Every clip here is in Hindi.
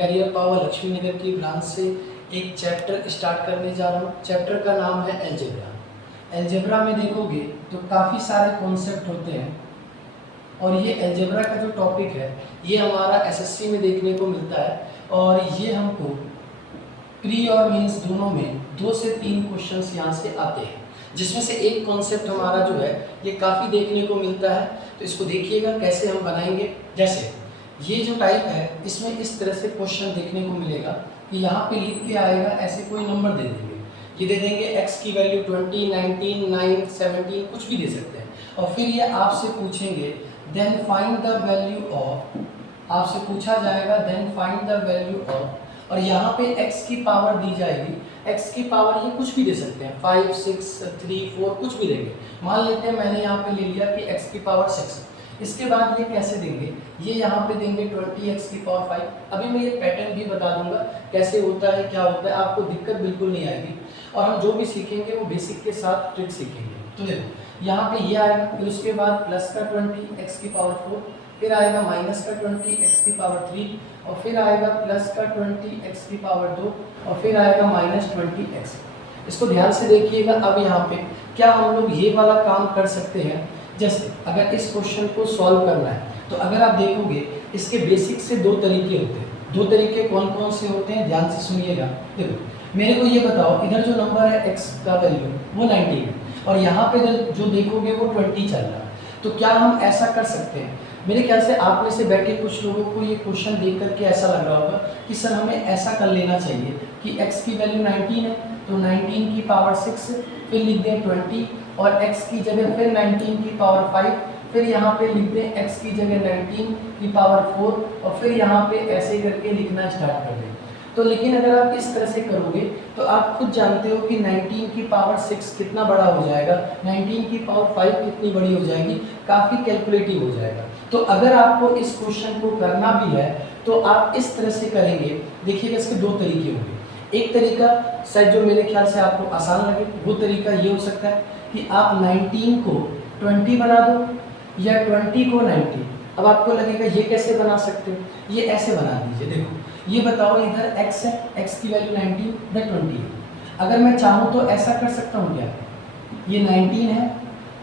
कैरियर पावर लक्ष्मी नगर की ब्रांच से एक चैप्टर स्टार्ट करने जा रहा हूँ। चैप्टर का नाम है अलजेब्रा। अलजेब्रा में देखोगे तो काफ़ी सारे कॉन्सेप्ट होते हैं और ये अलजेब्रा का जो टॉपिक है ये हमारा एसएससी में देखने को मिलता है और ये हमको प्री और मेंस दोनों में 2 से 3 क्वेश्चंस यहाँ से आते हैं, जिसमें से एक कॉन्सेप्ट हमारा जो है ये काफ़ी देखने को मिलता है। तो इसको देखिएगा कैसे हम बनाएंगे। जैसे ये जो टाइप है इसमें इस तरह से क्वेश्चन देखने को मिलेगा कि यहाँ पे लिख के आएगा, ऐसे कोई नंबर दे देंगे, ये दे देंगे x की वैल्यू 20, 19, 9, 17 कुछ भी दे सकते हैं और फिर ये आपसे पूछेंगे then find the value of, आपसे पूछा जाएगा then find the value of, और यहाँ पे x की पावर दी जाएगी। x की पावर ये कुछ भी दे सकते हैं, 5, 6, 3, 4 कुछ भी देंगे। मान लेते हैं मैंने यहाँ पे ले लिया कि x की पावर 6। इसके बाद ये कैसे देंगे, ये यहाँ पे देंगे 20x की पावर 5। अभी मैं ये पैटर्न भी बता दूंगा कैसे होता है, क्या होता है, आपको दिक्कत बिल्कुल नहीं आएगी और हम जो भी सीखेंगे वो बेसिक के साथ ट्रिक सीखेंगे। तो देखो यहाँ पे ये आएगा, फिर उसके बाद प्लस का 20x की पावर 4, फिर आएगा माइनस का 20x की पावर 3 और फिर आएगा प्लस का 20x की पावर 2 और फिर आएगा माइनस 20x। इसको ध्यान से देखिएगा। अब यहाँ पे क्या हम लोग ये वाला काम कर सकते हैं, जैसे अगर इस क्वेश्चन को सॉल्व करना है तो अगर आप देखोगे इसके बेसिक से 2 तरीके होते हैं। 2 तरीके कौन कौन से होते हैं, ध्यान से सुनिएगा। देखो मेरे को ये बताओ, इधर जो नंबर है x का वैल्यू वो 19 है और यहाँ पे जो देखोगे वो 20 चल रहा है। तो क्या हम ऐसा कर सकते हैं, मेरे ख्याल से आप में से बैठे कुछ लोगों को ये क्वेश्चन देख करके ऐसा लग रहा होगा कि सर हमें ऐसा कर लेना चाहिए कि x की वैल्यू 19 है तो 19 की पावर 6, फिर लिख दें 20 और x की जगह फिर 19 की पावर 5, फिर यहाँ पे लिख दें x की जगह 19 की पावर 4 और फिर यहाँ पे ऐसे करके लिखना स्टार्ट कर दें। तो लेकिन अगर आप इस तरह से करोगे तो आप खुद जानते हो कि 19 की पावर 6 कितना बड़ा हो जाएगा, 19 की पावर 5 कितनी बड़ी हो जाएगी, काफ़ी कैलकुलेटिव हो जाएगा। तो अगर आपको इस क्वेश्चन को करना भी है तो आप इस तरह से करेंगे। देखिएगा इसके 2 तरीके होंगे। एक तरीका शायद जो मेरे ख्याल से आपको आसान लगे, वो तरीका ये हो सकता है कि आप 19 को 20 बना दो या 20 को 90। अब आपको लगेगा ये कैसे बना सकते हो, ये ऐसे बना दीजिए। देखो ये बताओ इधर x है, x की वैल्यू 19, इधर 20 है। अगर मैं चाहूँ तो ऐसा कर सकता हूँ क्या, ये 19 है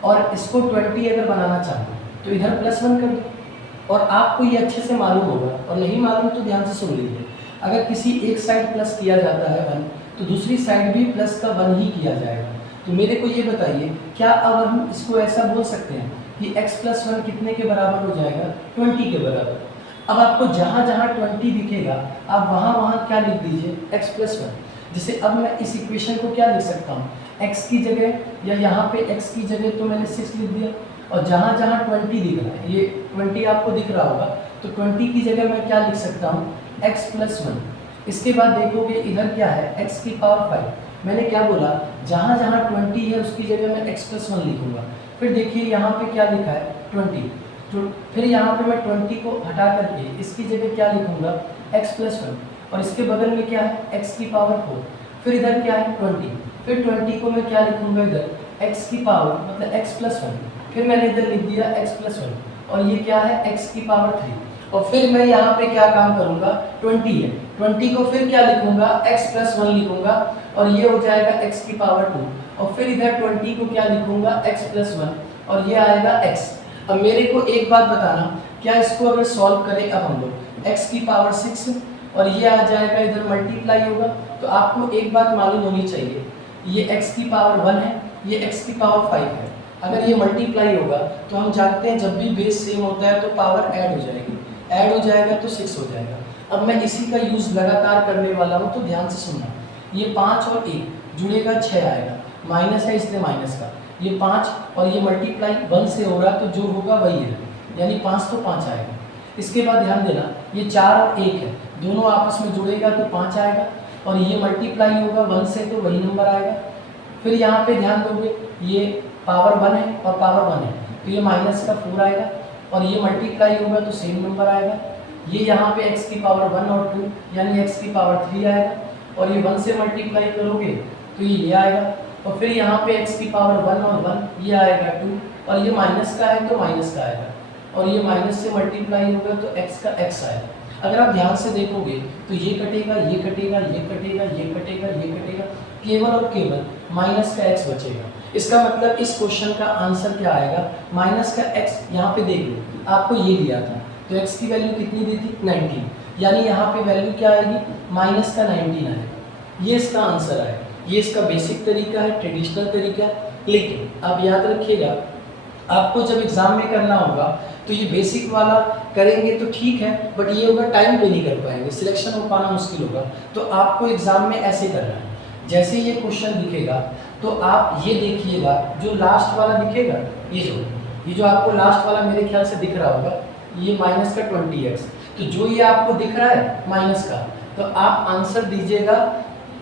और इसको 20 अगर बनाना चाहूँ तो इधर +1 कर दो। और आपको ये अच्छे से मालूम होगा, और नहीं मालूम तो ध्यान से सुन लीजिए, अगर किसी एक साइड प्लस किया जाता है 1 तो दूसरी साइड भी प्लस का 1 ही किया जाएगा। तो मेरे को ये बताइए क्या अब हम इसको ऐसा बोल सकते हैं कि x + 1 कितने के बराबर हो जाएगा, 20 के बराबर। अब आपको जहाँ जहाँ 20 दिखेगा आप वहाँ वहाँ क्या लिख दीजिए, x + 1। जैसे अब मैं इस इक्वेशन को क्या लिख सकता हूँ, x की जगह या यहाँ पे x की जगह तो मैंने 6 लिख दिया और जहाँ जहाँ 20 दिख रहा है, ये 20 आपको दिख रहा होगा, तो 20 की जगह मैं क्या लिख सकता हूँ, x + 1। इसके बाद देखोगे इधर क्या है, x की पावर 5। मैंने क्या बोला, जहाँ जहाँ 20 है उसकी जगह मैं x + 1 लिखूंगा। फिर देखिए यहाँ पे क्या लिखा है 20, तो फिर यहाँ पे मैं 20 को हटा करके इसकी जगह क्या लिखूंगा, x + 1 और इसके बगल में क्या है, x की पावर 4। फिर इधर क्या है 20, फिर 20 को मैं क्या लिखूंगा इधर, x की पावर मतलब x + 1। फिर मैंने इधर लिख दिया x + 1 और ये क्या है, x की पावर 3। और फिर मैं यहाँ पे क्या काम करूँगा, 20 है, 20 को फिर क्या लिखूंगा, x + 1 लिखूंगा और ये हो जाएगा x की पावर 2 और फिर इधर 20 को क्या लिखूंगा, x + 1 और ये आएगा x। अब मेरे को एक बात बताना, क्या इसको अगर सॉल्व करें अब हम लोग, x की पावर 6 और ये आ जाएगा इधर मल्टीप्लाई होगा, तो आपको एक बात मालूम होनी चाहिए, ये x की पावर 1 है, ये x की पावर 5 है। अगर ये मल्टीप्लाई होगा तो हम जानते हैं जब भी बेस सेम होता है तो पावर ऐड हो जाएगी, ऐड हो जाएगा तो 6 हो जाएगा। अब मैं इसी का यूज़ लगातार करने वाला हूँ, तो ध्यान से सुनना। ये 5 और 1 जुड़ेगा 6 आएगा, माइनस है इसलिए माइनस का, ये 5 और ये मल्टीप्लाई 1 से हो रहा तो जो होगा वही है, यानी 5 तो 5 आएगा। इसके बाद ध्यान देना, ये 4 और 1 है, दोनों आपस में जुड़ेगा तो 5 आएगा और ये मल्टीप्लाई होगा 1 से तो वही नंबर आएगा। फिर यहाँ पे ध्यान दोगे, ये पावर 1 है और पावर 1 है तो ये माइनस का 4 आएगा और ये मल्टीप्लाई होगा तो सेम नंबर आएगा। ये यहाँ पे x की पावर 1 और 2 यानी x की पावर 3 आएगा और ये 1 से मल्टीप्लाई करोगे तो ये आएगा और फिर यहाँ पे x की पावर 1 और 1 ये आएगा 2 और ये माइनस का है तो माइनस का आएगा और ये माइनस से मल्टीप्लाई होगा तो x का x आएगा। अगर आप ध्यान से देखोगे तो ये कटेगा, ये कटेगा, ये कटेगा, ये कटेगा, ये कटेगा, केवल और केवल माइनस का x बचेगा। इसका मतलब इस क्वेश्चन का आंसर क्या आएगा, माइनस का x। यहाँ पे देख लो आपको ये दिया था, तो x की वैल्यू कितनी दी थी, 19, यानी यहाँ पे वैल्यू क्या आएगी, माइनस का 19 आएगा। ये इसका आंसर आएगा। ये इसका बेसिक तरीका है, ट्रेडिशनल तरीका है। लेकिन आप याद रखिएगा, आपको जब एग्ज़ाम में करना होगा तो ये बेसिक वाला करेंगे तो ठीक है, बट ये होगा टाइम पे नहीं कर पाएंगे, सिलेक्शन हो पाना मुश्किल होगा। तो आपको एग्ज़ाम में ऐसे करना है, जैसे ये क्वेश्चन दिखेगा तो आप ये देखिएगा, जो लास्ट वाला दिखेगा, ये जो आपको लास्ट वाला मेरे ख्याल से दिख रहा होगा, ये माइनस का 20x, तो जो ये आपको दिख रहा है माइनस का, तो आप आंसर दीजिएगा,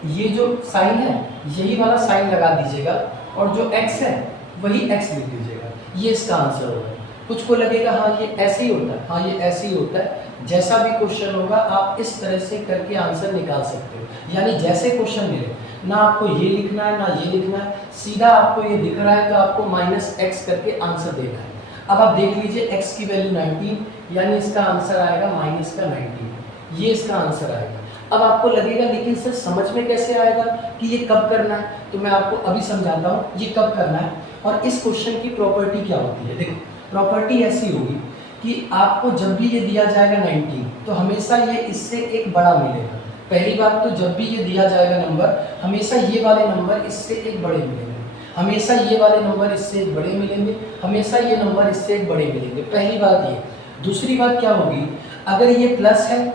ये जो साइन है यही वाला साइन लगा दीजिएगा, और जो x है वही x लिख दीजिएगा। ये इसका आंसर होगा। कुछ को लगेगा हाँ ये ऐसे ही होता है, हाँ ये ऐसे ही होता है। जैसा भी क्वेश्चन होगा आप इस तरह से करके आंसर निकाल सकते हो, यानी जैसे क्वेश्चन मिले, ना आपको ये लिखना है ना ये लिखना है, सीधा आपको ये दिख रहा है तो आपको माइनस x करके आंसर देना है। अब आप देख लीजिए x की वैल्यू 19, यानी इसका आंसर आएगा माइनस का 19, ये इसका आंसर आएगा। अब आपको लगेगा लेकिन सर समझ में कैसे आएगा कि ये कब करना है, तो मैं आपको अभी समझाता हूँ ये कब करना है और इस क्वेश्चन की प्रॉपर्टी क्या होती है। देखो प्रॉपर्टी ऐसी होगी कि आपको जब भी ये दिया जाएगा 19, तो हमेशा ये इससे एक बड़ा मिलेगा। पहली बात तो जब भी ये दिया जाएगा नंबर, हमेशा ये वाले नंबर इससे एक बड़े मिलेंगे, हमेशा ये वाले नंबर इससे एक बड़े मिलेंगे, हमेशा ये नंबर इससे एक बड़े मिलेंगे। पहली बात ये। दूसरी बात क्या होगी, अगर ये प्लस है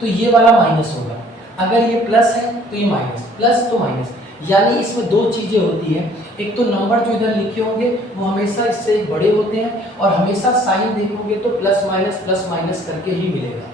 तो ये वाला माइनस होगा, अगर ये प्लस है तो ये माइनस, प्लस तो माइनस, यानी इसमें दो चीज़ें होती हैं। एक तो नंबर जो इधर लिखे होंगे वो हमेशा इससे एक बड़े होते हैं, और हमेशा साइन देखोगे तो प्लस माइनस करके ही मिलेगा।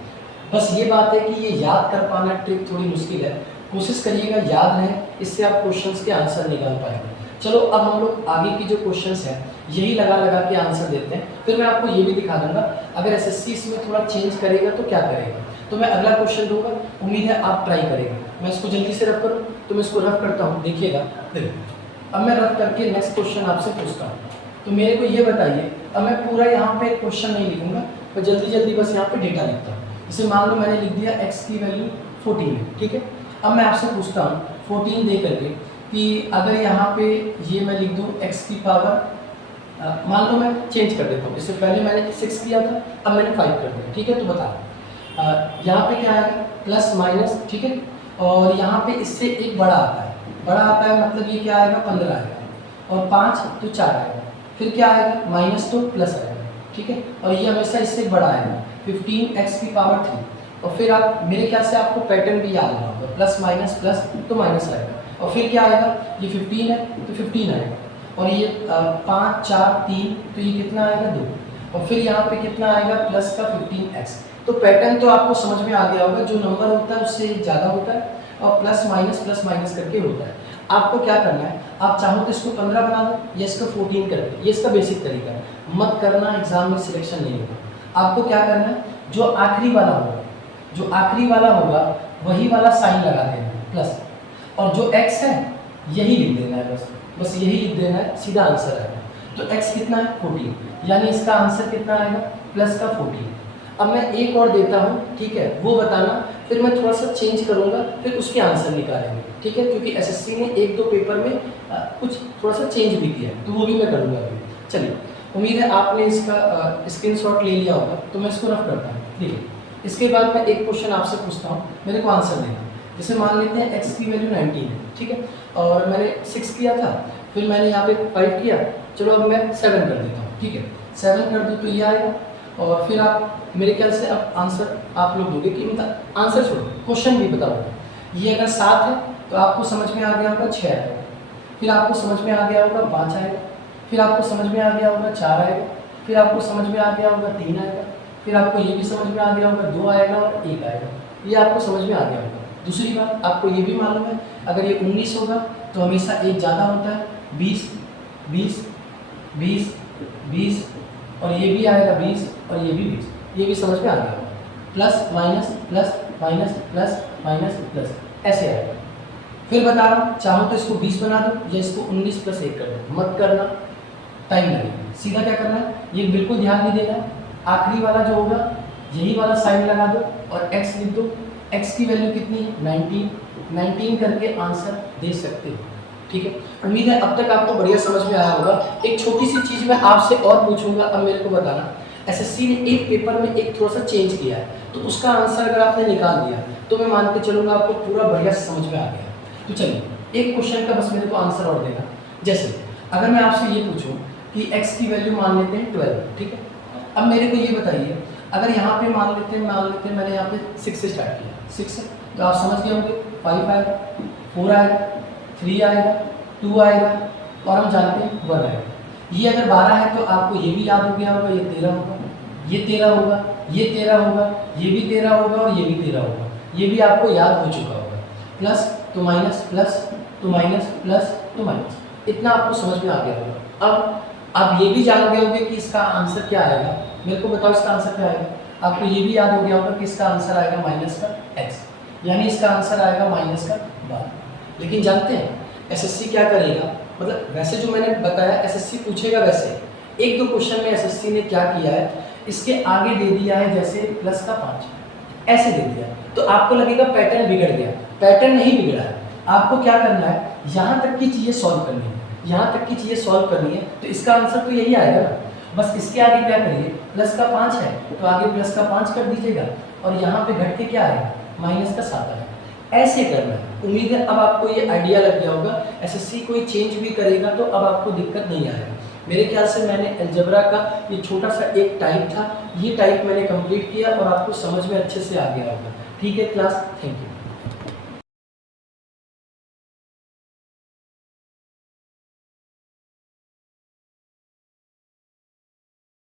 बस ये बात है कि ये याद कर पाना ट्रिक थोड़ी मुश्किल है, कोशिश करिएगा याद रहे, इससे आप क्वेश्चंस के आंसर निकाल पाएंगे। चलो अब हम लोग आगे की जो क्वेश्चंस हैं यही लगा लगा के आंसर देते हैं, फिर मैं आपको ये भी दिखा दूंगा अगर एसएससी इसमें थोड़ा चेंज करेगा तो क्या करेगा। तो मैं अगला क्वेश्चन दूंगा, उम्मीद है आप ट्राई करेंगे। मैं इसको जल्दी से रफ करूँ तो मैं इसको रफ करता हूँ, देखिएगा। देखो अब मैं रफ करके नेक्स्ट क्वेश्चन आपसे पूछता हूँ, तो मेरे को ये बताइए। अब मैं पूरा यहाँ पे क्वेश्चन नहीं लिखूंगा, मैं जल्दी जल्दी बस यहाँ पे डेटा लिखता हूँ। जैसे मान लो मैंने लिख दिया x की वैल्यू 14 है, ठीक है। अब मैं आपसे पूछता हूँ 14 दे करके कि अगर यहाँ पे ये मैं लिख दूँ x की पावर, मान लो मैं चेंज कर देता हूँ, इससे पहले मैंने 6 किया था, अब मैंने 5 कर दिया, ठीक है। तो बता यहाँ पे क्या आएगा, प्लस माइनस, ठीक है। और यहाँ पे इससे एक बड़ा आता है, बड़ा आता है मतलब ये क्या आएगा, 15 आएगा, और 5 तो 4 आएगा, फिर क्या आएगा, माइनस तो प्लस आएगा, ठीक है। और ये हमेशा इससे बड़ा आएगा, 15x की पावर 3, और फिर आप मेरे ख्याल से आपको पैटर्न भी याद रहा होगा, प्लस माइनस तो माइनस आएगा, और फिर क्या आएगा, ये 15 है तो 15 आएगा, और ये 5 4 3 तो ये कितना आएगा, 2, और फिर यहाँ पे कितना आएगा, प्लस का 15x। तो पैटर्न तो आपको समझ में आ गया होगा, जो नंबर होता है उससे ज़्यादा होता है, और प्लस माइनस करके होता है। आपको क्या करना है, आप चाहो तो इसको 15 बना दो या इसको 14 कर दो, ये इसका बेसिक तरीका है। मत करना, एग्जाम में सिलेक्शन नहीं होगा। आपको क्या करना है, जो आखिरी वाला होगा वही वाला साइन लगा देना है, प्लस, और जो x है यही लिख देना है, बस यही लिख देना है, सीधा आंसर आएगा। तो x कितना है, 14, यानी इसका आंसर कितना आएगा, प्लस का 14। अब मैं एक और देता हूँ, ठीक है, वो बताना, फिर मैं थोड़ा सा चेंज करूँगा, फिर उसके आंसर निकालेंगे, ठीक है। क्योंकि एसएससी ने 1-2 पेपर में कुछ थोड़ा सा चेंज भी किया है, तो वो भी मैं करूँगा अभी। चलिए, उम्मीद है आपने इसका स्क्रीनशॉट ले लिया होगा, तो मैं इसको रफ करता हूँ, ठीक है। इसके बाद मैं एक क्वेश्चन आपसे पूछता हूँ, मेरे को आंसर देना। जैसे मान लेते हैं x की वैल्यू 19 है, ठीक है, और मैंने 6 किया था, फिर मैंने यहाँ पे 5 किया, चलो अब मैं 7 कर देता हूँ, ठीक है। 7 कर दूँ तो ये आएगा, और फिर आप मेरे ख्याल से अब आंसर आप लोग दोगे कि मतलब आंसर छोड़ो, क्वेश्चन भी बताओगे। ये अगर 7 है तो आपको समझ में आ गया होगा 6 आएगा, फिर आपको समझ में आ गया होगा 5 आएगा, फिर आपको समझ में आ गया होगा 4 आएगा, फिर आपको समझ में आ गया होगा 3 आएगा, फिर आपको ये भी समझ में आ गया होगा 2 आएगा और 1 आएगा, ये आपको समझ में आ गया होगा। दूसरी बात आपको ये भी मालूम है, अगर ये 19 होगा तो हमेशा 1 ज़्यादा होता है, 20 20 20 20, और ये भी आएगा 20 और ये भी 20, ये भी समझ में आ गया होगा। प्लस माइनस प्लस ऐसे आएगा। फिर बता रहा हूँ, चाहो तो इसको 20 बना दो या इसको 19 + 1 कर दो, मत करना, टाइम लगेगा। सीधा क्या करना है, ये बिल्कुल ध्यान नहीं देना है, आखिरी वाला जो होगा यही वाला साइन लगा दो, और x लिख दो। x की वैल्यू कितनी है 19 करके आंसर दे सकते हो। ठीक है, उम्मीद है अब तक आपको बढ़िया समझ में आया होगा। एक छोटी सी चीज़ मैं आपसे और पूछूंगा, अब मेरे को बताना, एसएससी ने एक पेपर में एक थोड़ा सा चेंज किया है, तो उसका आंसर अगर आपने निकाल दिया तो मैं मान के चलूँगा आपको पूरा बढ़िया समझ में आ गया। तो चलिए एक क्वेश्चन का बस मेरे को आंसर और देना। जैसे अगर मैं आपसे ये पूछूं कि x की वैल्यू मान लेते हैं 12, ठीक है। अब मेरे को ये बताइए, अगर यहाँ पे मान लेते हैं मैंने यहाँ पे 6 से स्टार्ट किया, 6 है, तो आप समझ गए होंगे 5 आएगा, 4 आएगा, 3 आएगा, 2 आएगा और हम जानते हैं 1 आएगा। ये अगर 12 है तो आपको ये भी याद हो गया होगा, ये 13 होगा, ये 13 होगा, ये 13 होगा, ये भी 13 होगा और ये भी 13 होगा। ये भी आपको याद हो चुका होगा। प्लस तो माइनस, प्लस तो माइनस, प्लस तो माइनस, इतना आपको समझ में आ गया होगा। अब आप ये भी जान गए होंगे कि इसका आंसर क्या आएगा। मेरे को बताओ इसका आंसर क्या आएगा। आपको ये भी याद हो गया होगा कि इसका आंसर आएगा माइनस का x, यानी इसका आंसर आएगा माइनस का 12। लेकिन जानते हैं एसएससी क्या करेगा, मतलब वैसे जो मैंने बताया एसएससी पूछेगा, वैसे एक दो क्वेश्चन में एसएससी ने क्या किया है, इसके आगे दे दिया है जैसे प्लस का 5 ऐसे दे दिया, तो आपको लगेगा पैटर्न बिगड़ गया। पैटर्न नहीं बिगड़ा है। आपको क्या करना है, यहाँ तक की चीज़ें सॉल्व करनी है, यहाँ तक की चीज़ें सॉल्व करनी है, तो इसका आंसर तो यही आएगा ना। बस इसके आगे क्या करिए, प्लस का 5 है तो आगे प्लस का 5 कर दीजिएगा और यहाँ पे घट के क्या आएगा, माइनस का 7 आएगा। ऐसे करना है। उम्मीद है अब आपको ये आइडिया लग गया होगा। एसएससी कोई चेंज भी करेगा तो अब आपको दिक्कत नहीं आएगा। मेरे ख्याल से मैंने अलजेब्रा का ये छोटा सा एक टाइप था, ये टाइप मैंने कंप्लीट किया और आपको समझ में अच्छे से आ गया होगा। ठीक है क्लास, थैंक यू।